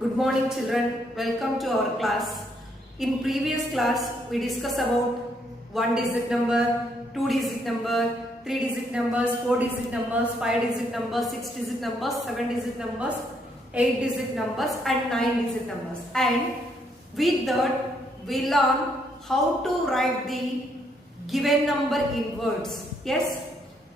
Good morning children, welcome to our class. In previous class we discussed about 1 digit number, 2 digit number, 3 digit numbers, 4 digit numbers, 5 digit numbers, 6 digit numbers, 7 digit numbers, 8 digit numbers and 9 digit numbers. And with that we learn how to write the given number in words. Yes?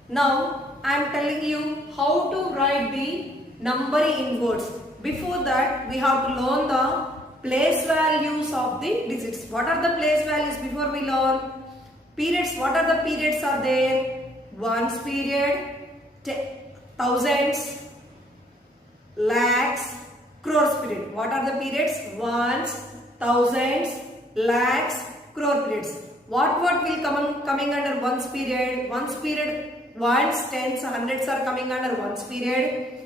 Now I am telling you how to write the number in words. Before that, we have to learn the place values of the digits. What are the place values before we learn? Periods, what are the periods are there? Ones period, thousands, lakhs, crores period. What are the periods? Ones, thousands, lakhs, crore periods. What will coming under ones period? Ones period, ones, tens, hundreds are coming under ones period.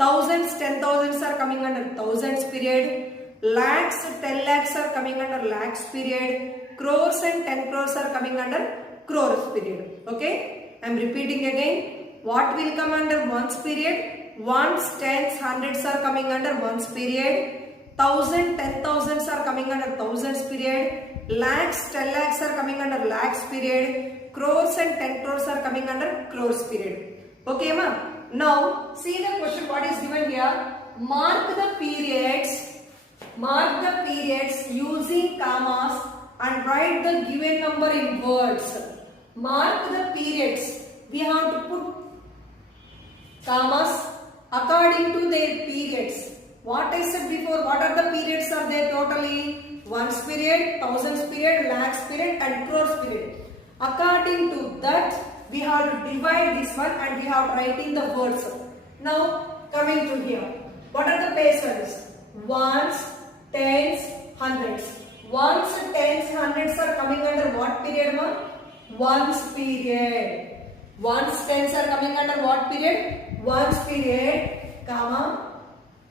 Thousands, 10,000s are coming under thousands period. Lakhs, 10 lakhs are coming under lakhs period. Crores and 10 crores are coming under crores period. Okay? I am repeating again. What will come under ones period? Ones, tens, hundreds are coming under ones period. Thousand, 10,000s are coming under thousands period. Lakhs, 10 lakhs are coming under lakhs period. Crores and 10 crores are coming under crores period. Okay, ma? Now, see the question what is given here. Mark the periods using commas and write the given number in words. Mark the periods. We have to put commas according to their periods. What I said before, what are the periods are there totally? Ones period, thousands period, lakhs period and crores period. According to that, we have to divide this one and we have to write in the words. Now, coming to here. What are the place values? Ones, tens, hundreds. Ones, tens, hundreds are coming under what period, ma? Ones period. Ones, tens are coming under what period? Ones period, comma,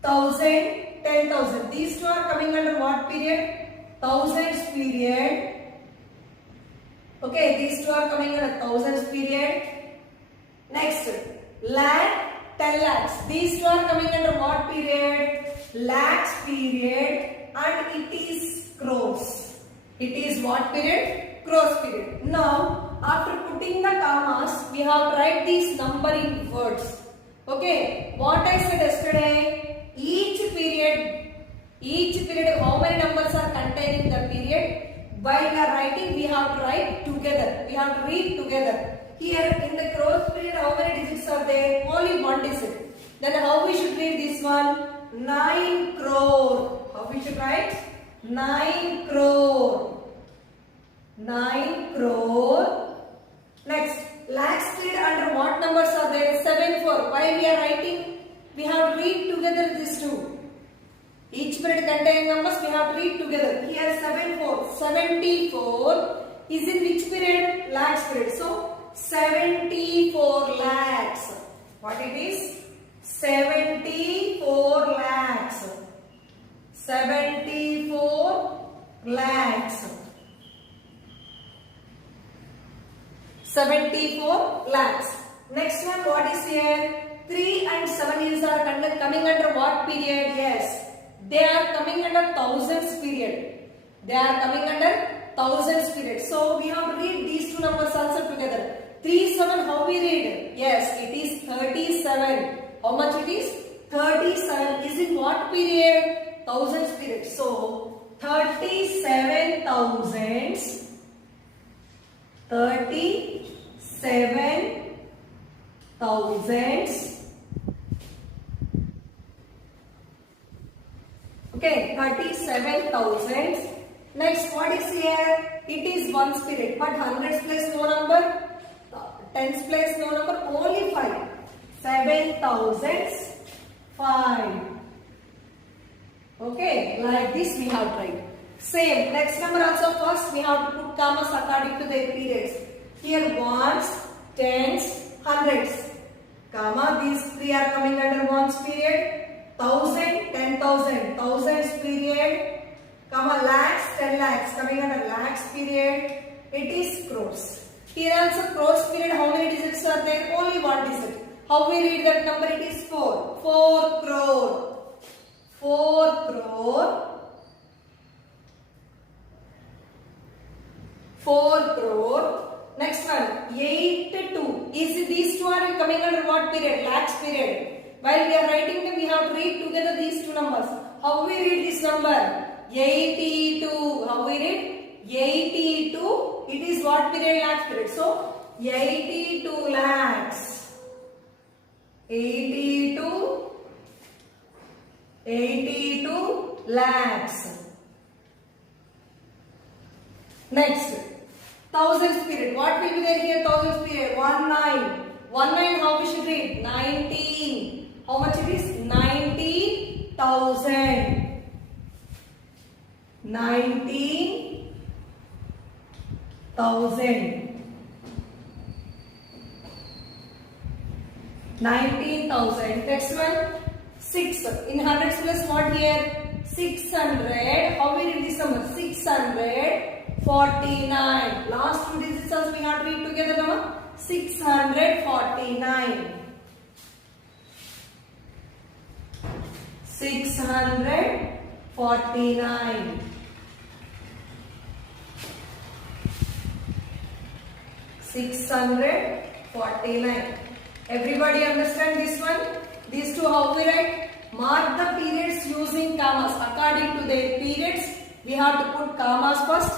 thousand, 10,000. These two are coming under what period? Thousands period. Okay, these two are coming under thousands period. Next, lakh, 10 lakhs. These two are coming under what period? Lakhs period and it is crores. It is what period? Crores period. Now, after putting the commas, we have to write these number in words. Okay, what I said yesterday, each period, how many numbers are contained in the period? While we are writing, we have to write together. We have to read together. Here in the crores period, how many digits are there? Only one digit. Then how we should read this one? 9 crore. How we should write? 9 crore. 9 crore. Next, lakhs period under what numbers are there? 7, 4. While we are writing, we have to read together these two. Each period containing numbers we have to read together. Here 74. 74 is in which period? Lakhs period. So 74 lakhs. What it is? 74 lakhs. 74 lakhs. 74 lakhs. Next one, what is here? 3 and 7 years are coming under what period? Yes. They are coming under thousands period. They are coming under thousands period. So we have to read these two numbers also together. 3, 7, how we read? Yes, it is 37. How much it is? 37 is in what period? Thousands period. So 37 thousands. 37 thousands. Okay, 37,000. Next, what is here? It is ones period. But hundreds place no number. Tens place no number. Only 5. 7,000s. 5. Okay, like this we have tried. Same. Next number also first we have to put commas according to their periods. Here ones, tens, hundreds. Comma, these three are coming under ones period. 1,000, 10,000, thousands period, comma lakhs, 10 lakhs coming under lakhs period. It is crores. Here also crores period, how many digits are there? Only one digit. How we read that number? It is 4. 4 crore. 4 crore, 4 crore. Next one, 82. Is these two are coming under what period? Lakhs period. While we are writing them, we have to read together these two numbers. How we read this number? 82. How we read? 82. It is what period? Lakhs period. So 82 lakhs. 82 lakhs. Next, thousands period. What will be there here? Thousands period. 19. 19. How we should read? 19. How much it is? 90,000. 19,000. 19,000. Next one, 6. In hundreds place what here? 600. How we read this number? 649. Last two digits also we have to read together now. 649. 649. 649. Everybody understand this one? These two how we write? Mark the periods using commas. According to their periods, we have to put commas first.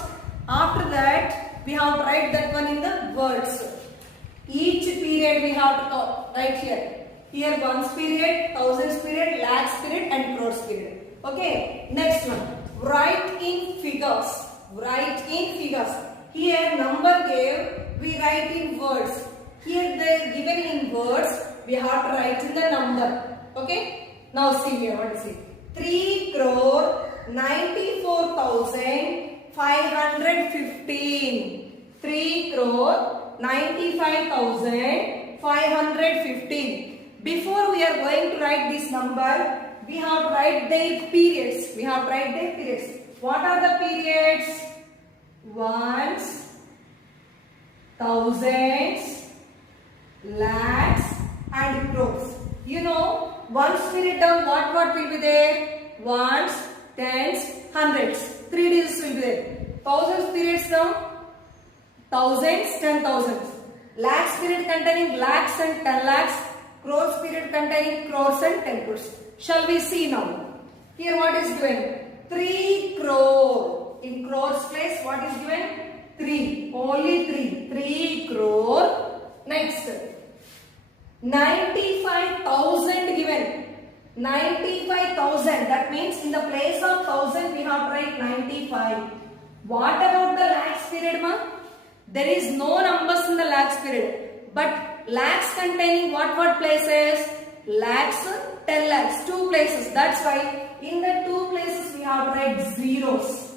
After that, we have to write that one in the words. Each period we have to write here. Here ones period, thousands period, lakhs period and crores period. Okay. Next one. Write in figures. Write in figures. Here number gave, we write in words. Here they are given in words, we have to write in the number. Okay. Now see here, what is it? 3 crore 94,515. 3 crore 95,515. Before we are going to write this number, we have to write their periods. We have to write their periods. What are the periods? Ones, thousands, lakhs and crores. You know, ones period term, what will be there? Ones, tens, hundreds. 3 digits will be there. Thousands periods term, thousands, 10,000s. Lakhs period containing lakhs and 10 lakhs. Crores period containing crores and 10 crores. Shall we see now? Here what is given? 3 crore. In crores place what is given? 3. Only 3. 3 crore. Next. 95,000 given. 95,000. That means in the place of 1,000 we have to write 95. What about the lakhs period, ma? There is no numbers in the lakhs period. But lakhs containing what places? Lakhs, 10 lakhs, 2 places. That's why in the 2 places we have to write zeros.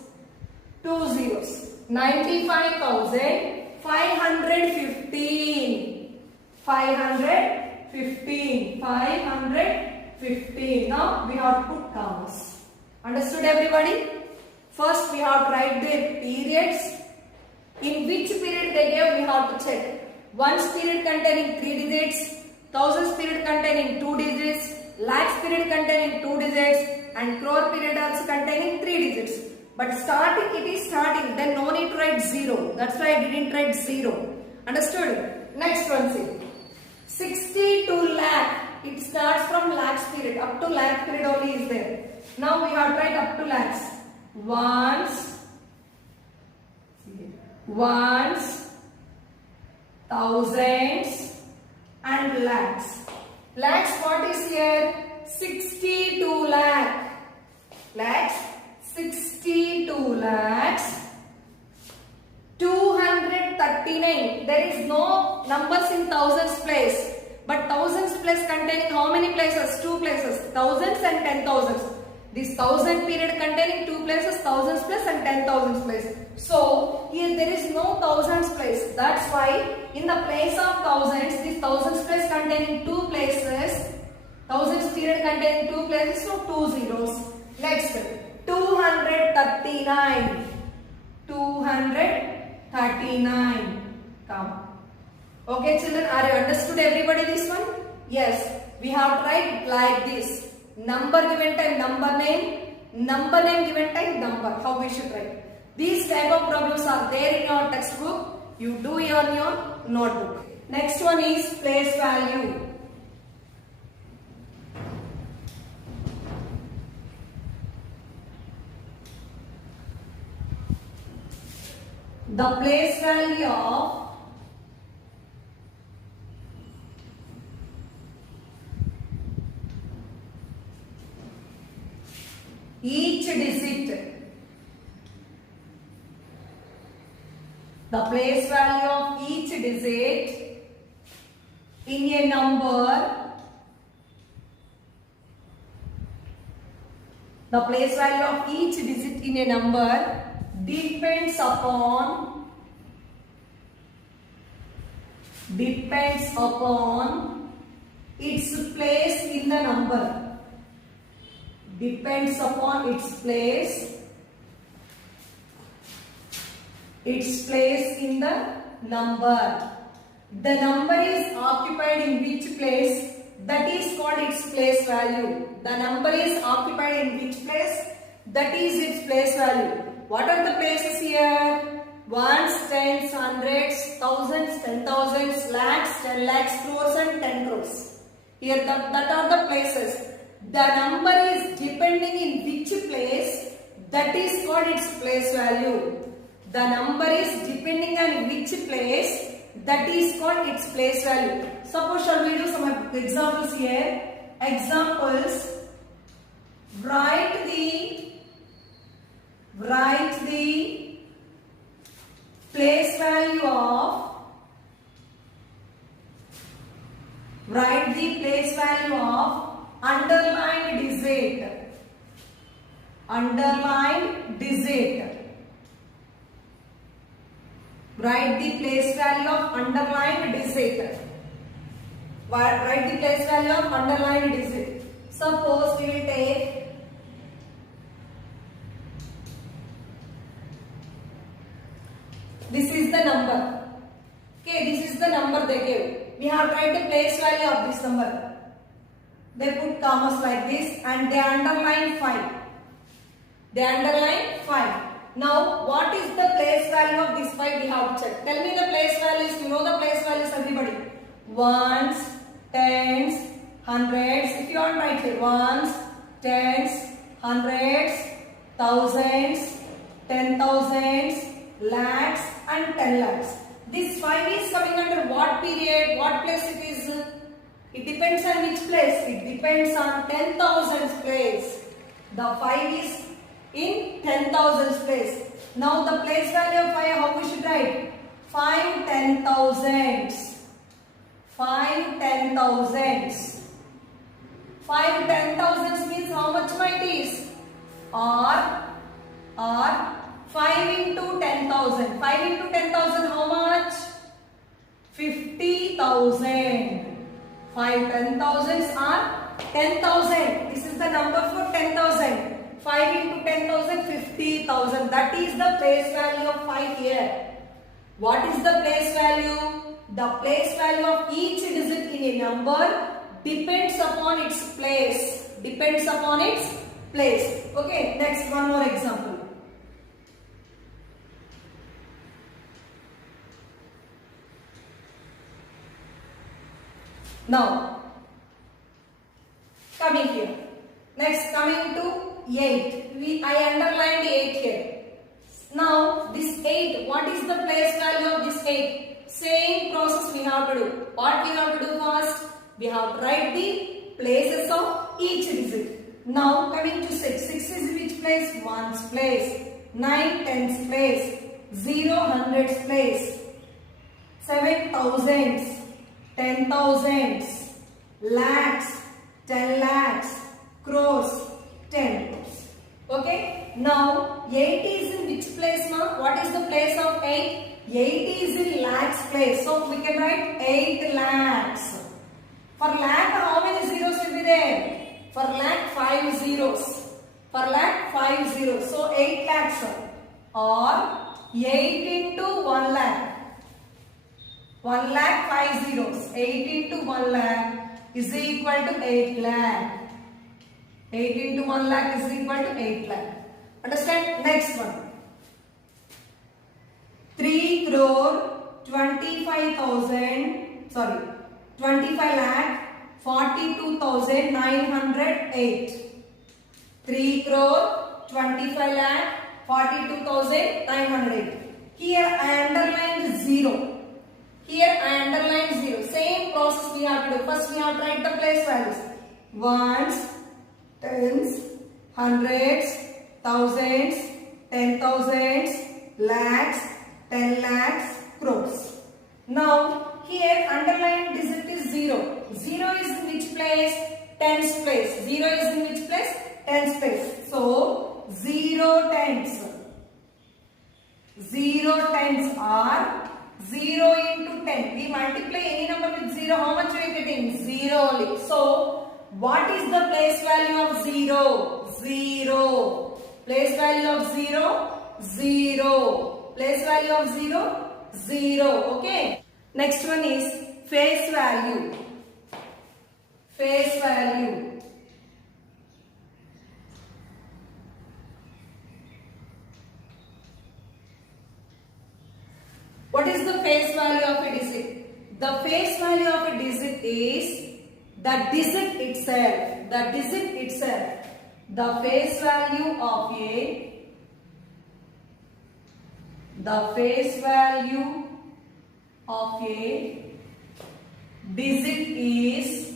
2 zeros. 95,515. 515. 515. Now we have to put commas. Understood everybody? First we have to write their periods. In which period they gave we have to check. Ones period containing 3 digits, thousands period containing 2 digits, lakhs period containing 2 digits and crore period also containing 3 digits. But starting, it is starting, then no need to write 0. That's why I didn't write 0. Understood? Next one, see. 62 lakh. It starts from lakhs period. Up to lakh period only is there. Now we have to write up to lakhs. Ones, thousands and lakhs. Lakhs, what is here? 62 lakh. Lakhs, 62 lakhs. 239. There is no numbers in thousands place. But thousands place containing how many places? 2 places. Thousands and 10,000s. This 1000 period containing 2 places, thousands place and 10,000s place. So here there is no thousands place. That's why in the place of thousands, this thousands place containing 2 places, thousands period containing 2 places, so 2 zeros. Next, 239. 239. Come. Okay children, are you understood everybody this one? Yes, we have to write like this. number given time number name given time number. How we should write? These type of problems are there in your textbook. You do it on your notebook. Next one is place value. The place value of each digit. The place value of each digit in a number. The place value of each digit in a number depends upon its place in the number. Depends upon its place in the number. The number is occupied in which place? That is called its place value. The number is occupied in which place? That is its place value. What are the places here? Ones, tens, hundreds, thousands, 10,000s, lakhs, 10 lakhs, crores and 10 crores. Here that are the places. The number is depending in which place, that is called its place value. The number is depending on which place, that is called its place value. Suppose shall we do some examples here? Examples. Write the place value of underlined digit. Write the place value of underlined digit. Write the place value of underlined digit. Suppose we will take this is the number. Okay, this is the number they gave. We have tried the place value of this number. They put commas like this and they underline 5. Now, what is the place value of this 5? We have to check. Tell me the place values. You know the place values, everybody. Ones, tens, hundreds. If you want to write here, ones, tens, hundreds, thousands, 10,000s, lakhs and 10 lakhs. This 5 is coming under what period? What place it is? It depends on which place. It depends on 10,000s place. The 5 is in 10,000s place. Now the place value of 5, how we should write? 5 10,000s. 5 10,000s. 5 10,000s means how much it is? Or 5 into 10,000. 5 into 10,000 how much? 50,000. 5 10,000s are 10,000. This is the number for 10,000. 5 into 10,000, 50,000. That is the place value of 5 here. What is the place value? The place value of each digit in a number depends upon its place. Okay, next one more example. Now, coming here. Next, coming to 8. I underlined 8 here. Now, this 8, what is the place value of this 8? Same process we have to do. What we have to do first? We have to write the places of each digit. Now, coming to 6. 6 is which place? Ones place. 9 tens place. 0 hundreds place. 7 thousands. 10,000s. Lakhs. 10 lakhs. Crores. 10 crores. Okay. Now 8 is in which place, ma? What is the place of 8? 8 is in lakhs place. So we can write 8 lakhs. For lakh, how many zeros will be there? For lakh, 5 zeros. For lakh, 5 zeros. So 8 lakhs. Or 8 into 1 lakh. 1 lakh 5 zeros. 8 into 1 lakh is equal to 8 lakh. 8 into 1 lakh is equal to 8 lakh. Understand? Next one. 3 crore 25 lakh 42,908. 3 crore 25 lakh 42,908. Here I underlined 0. Here I underlined 0. Same process we have to do. First we have to write the place values. Ones, tens, hundreds, thousands, 10,000s, lakhs, 10 lakhs, crores. Now here underlined digit is 0. 0 is in which place? Tens place. 0 is in which place? Tens place. So 0 tens. 0 tens are 0 into 10. We multiply any number with 0. How much we are getting? 0 only. So what is the place value of 0? 0. Place value of 0? 0. Place value of 0? 0. Okay. Next one is face value. Face value. What is the face value of a digit? The face value of a digit is the digit itself. The digit itself. The face value of a digit is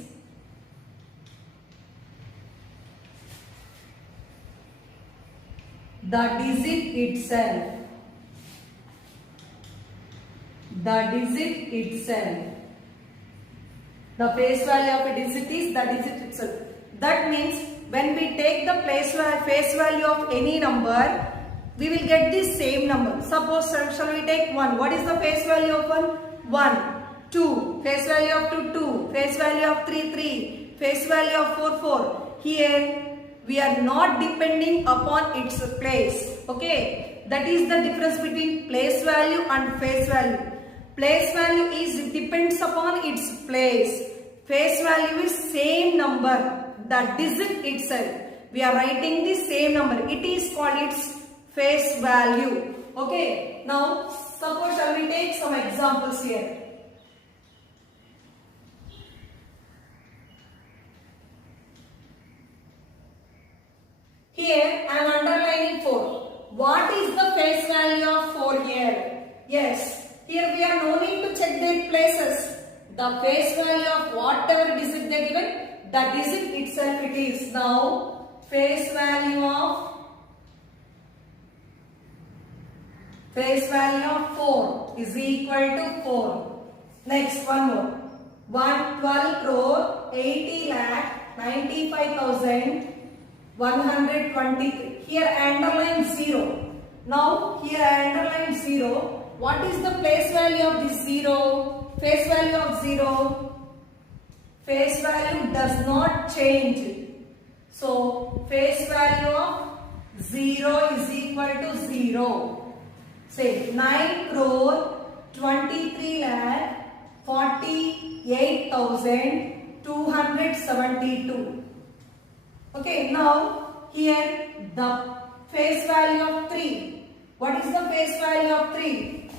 the digit itself. The digit itself. The face value of a digit is the digit itself. That means when we take the face value of any number, we will get the same number. Suppose, shall we take 1? What is the face value of 1? 1. 2. Face value of 2, 2. Face value of 3, 3. Face value of 4, 4. Here, we are not depending upon its place. Okay. That is the difference between place value and face value. Place value depends upon its place. Face value is same number. The digit itself. We are writing the same number. It is called its face value. Okay. Now, suppose shall we take some examples here. Here I am underlining 4. What is the face value of 4 here? Yes. Here we are no need to check their places. The face value of whatever digit they given, the digit itself it is. Now, face value of 4 is equal to 4. Next one more. 12 crore 80 lakh 95,123. Here I underline 0. Now here I underline 0. What is the place value of this 0? Face value of 0. Face value does not change. So face value of 0 is equal to 0. Say 9 crore 23 lakh 48,272. Okay, now here the face value of 3. What is the face value of 3?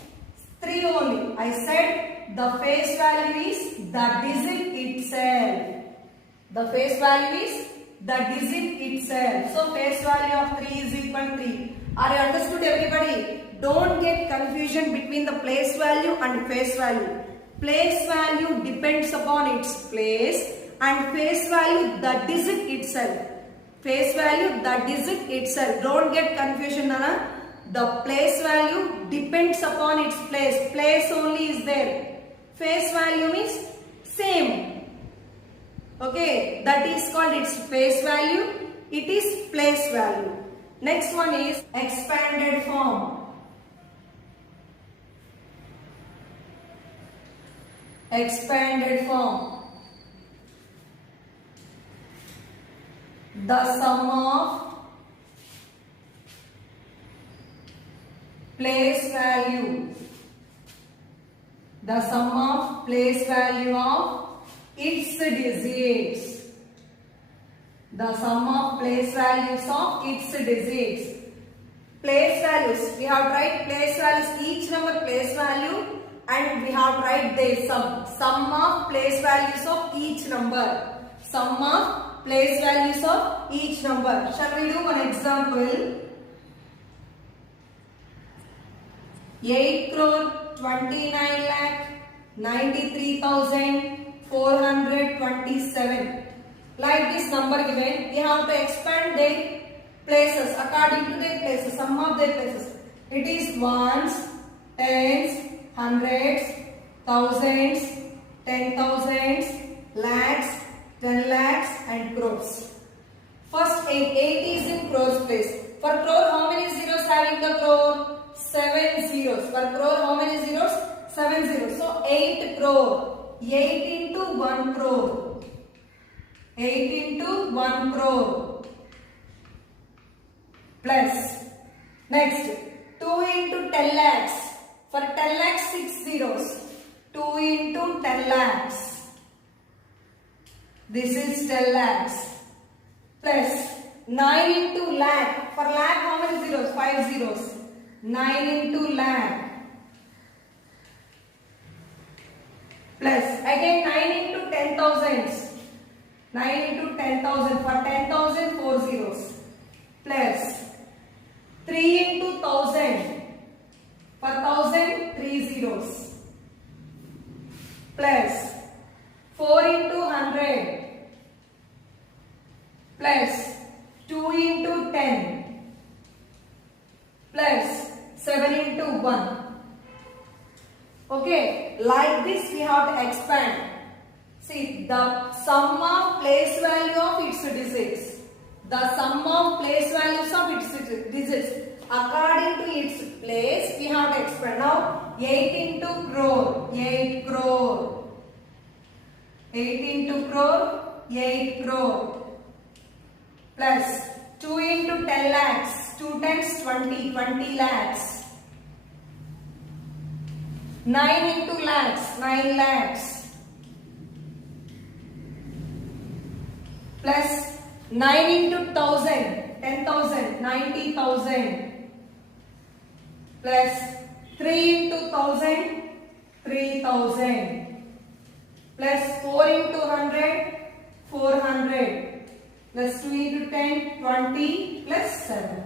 3 only. I said the face value is the digit itself. The face value is the digit itself. So face value of 3 is equal to 3. Are you understood, everybody? Don't get confusion between the place value and face value. Place value depends upon its place and face value the digit itself. Face value the digit itself. Don't get confusion, Nana. The place value depends upon its place. Place only is there. Face value means same. Okay, that is called its face value. It is place value. Next one is expanded form. Expanded form. The sum of place value. The sum of place value of its digits. The sum of place values of its digits. Place values. We have to write place values. Each number place value, and we have to write their sum. Sum of place values of each number. Sum of place values of each number. Shall we do one example? 8 crore 29 lakh 93,427. Like this number given, we have to expand their places according to their places, sum of their places. It is ones, tens, hundreds, thousands, 10,000s, lakhs, 10 lakhs and crores. First 8 is in crores place. For crore, how many zeros having the crore? 7 zeros. For crore, how many zeros? 7 zeros. So 8 crore. 8 into 1 crore. 8 into 1 crore. Plus. Next. 2 into 10 lakhs. For 10 lakhs, 6 zeros. 2 into 10 lakhs. This is 10 lakhs. Plus 9 into lakh. For lakh, how many zeros? 5 zeros. 9 into lakh. Plus again 9 into 10,000s. 9 into 10,000. For 10,000, 4 zeros. Plus 3 into 1,000. For 1,000, 3 zeros. Plus 4 into 100. Plus 2 into 10. Plus 7 into 1. Okay, like this we have to expand. See, the sum of place value of its digits. The sum of place values of its digits. According to its place, we have to expand. Now, 8 into crore. 8 crore. 8 into crore. 8 crore. Plus 2 into 10 lakhs. 2 times 20. 20 lakhs. 9 into lakhs. 9 lakhs. Plus 9 into 1,000. 10,000. 90,000. Plus 3 into 1,000. 3,000. Plus 4 into 100. 400. Plus 2 into 10, 20 plus 7.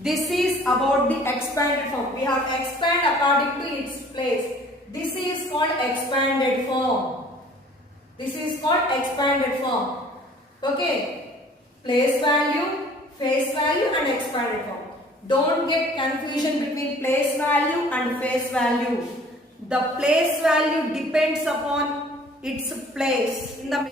This is about the expanded form. We have to expand according to its place. This is called expanded form. This is called expanded form. Okay. Place value, face value and expanded form. Don't get confusion between place value and face value. The place value depends upon its place in the